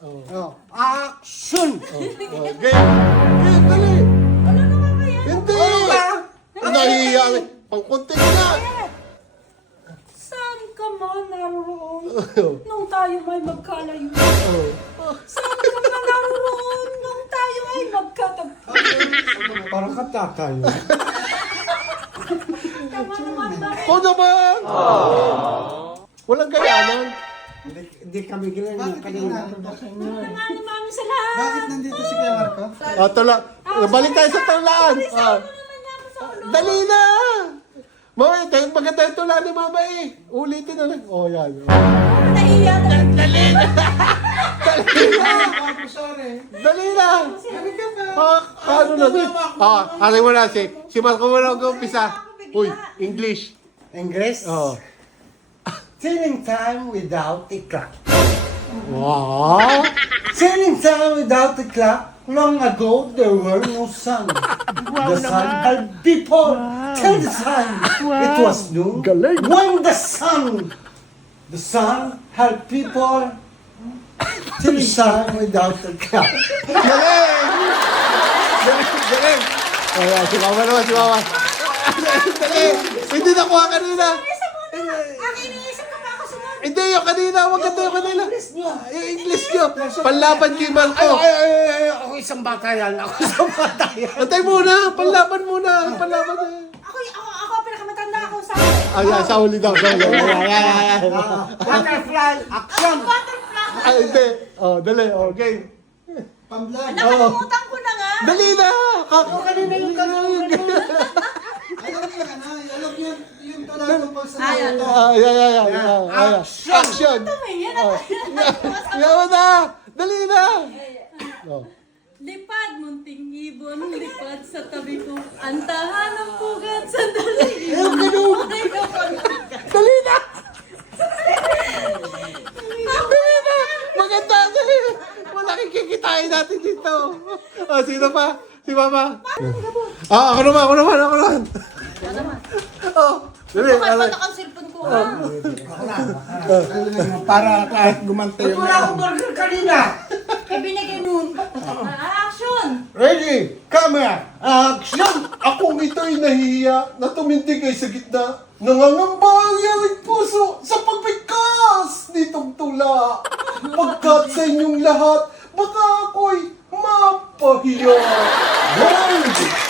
Oh. Oh, action! Oh, game. Game, dali. Ano naman kaya? Hindi. Ano ba? Nahihiya. Pang konti na. Saan ka man naroon? Oh. Nung tayo may magkalayo. Oh. Saan ka man naroon? Nung tayo ay magkatagpo. Parang katatayo. Tama naman ba? Oo naman. Walang gayanan. Hindi, hindi kami gilan yung kanina. Maraming maraming salamat. Bakit nandito si Kuya Marco? Ah, tula. Balik tayo sa tulaan. Ah. Ano sa? Dali na! Mama, tayo maganda yung tula ni Mama eh. Ulitin na lang. Oh, yan. Nahiya na. Dali na! Dali na! Marco, sorry. Dali na! Ah, ano na? Ah, ano mo na si, si Marco mo na mag-umpisa. Uy, English. English? Oh. Chilling time without a clock. Wow! Chilling time without a clock. Long ago, there were no sun. the sun had people. Tell the sun. It was noon. Galing. When the sun, the sun had people. Chilling time without a clock. Galing! Galing, galing! Ayan, si Mama naman, si Mama. Dali! Hindi nakuha kanina. Isa muna. Ang iniisip ko pa ako sunod. Hindi, yung kanina. Huwag ka yung kanina. Yung English nyo. Panlaban kay Marco. Ay, ay, ay, ay, ako isang bata yan. Ako isang bata yan. Antay muna. Panlaban muna. Panlaban na. Ako, ako, ako, pinakamatanda ako sa Ah, yeah, sa huli daw. Sa huli. Ah, Butterfly action. butterfly. Ah, hindi. Oh, dali. Oh, game. Pamblog. Nakalimutan ko na nga. Dali na. Kak Kanina yung kanina. Alam niyo na, alam niyo yung talaga pag sa Ayan. ito. Ah, yeah, Ah, Action. Action. Tumingin Oh. Yawa na. Dali na. Oh. Lipad, munting ibon, lipad sa tabi ko. Antahan ng pugat sa dali. Ayaw ganun. Ay, kapag Dali na. Dali na. Maganda. Dali. Malaki kikitain natin dito. Oh, sino pa? Si Mama. Ah, ako naman, ako naman, ako naman. Oh, dali. Bakit alay. pa ang cellphone ko ha? Para kahit gumante yung Wala akong burger kanina. Eh, nun. Ah, Action! Ready, camera, action! Akong ito'y nahihiya na tumindig ay sa gitna. Nangangamba ang iyong puso sa pagbigkas nitong tula. Pagkat sa inyong lahat, baka ako'y mapahiya. Gold!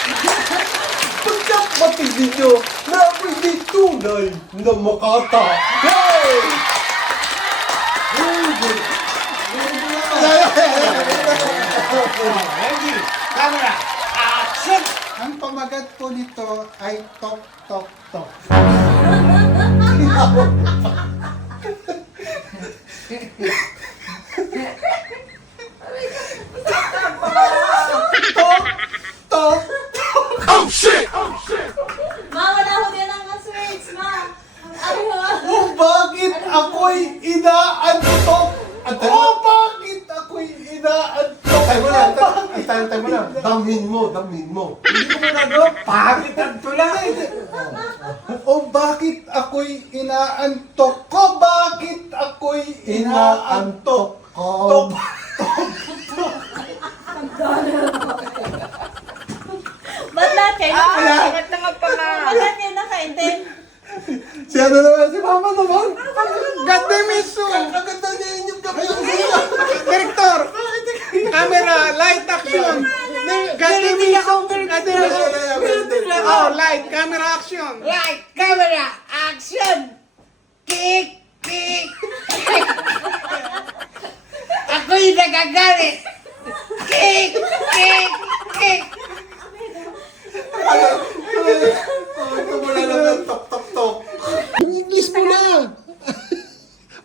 Pagkat matig ninyo na ako'y di tunay na makata. Hey! Ready, camera, action! Ang pamagat po nito ay tok tok tok. Tok! tayo, tayo, tayo mo na. Damhin mo, damhin mo. Hindi ko muna doon. Pangit ang tulay. O bakit ako'y inaantok ko? Bakit ako'y inaantok ko? Ba't lahat kayo? Ah, Ba't lahat kayo nakaintend? Si ano naman, si mama naman. God damn it, so. Ang ganda niya inyong gabi. Director! Camera, light action! Gandhi Mission! Gandhi Mission! Oh, light, camera action! Right, camera, action! Kick, kick! Ako'y nagagalit! Kick, kick, kick! Oh, ito mo na naman, tok, tok, tok. Yung English mo na.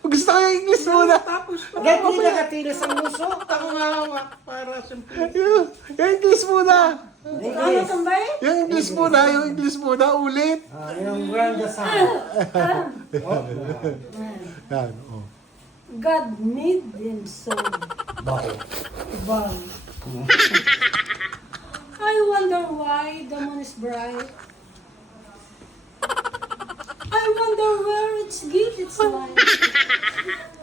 Gusto ko yung English mo na. Ba't hindi nakatilas ang muso? Ako nga hawak para simple. Yung yung English mo na. Ano tambay? Yung English mo na, yung English mo na, ulit. Ah, yung grand design. Yan, oh. God made them so. Bakit? Wow. I wonder why the moon is bright. I wonder where it's get its light.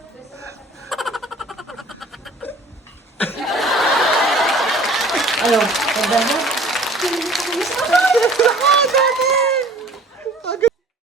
Ano? Ang ganda? Ang ganda!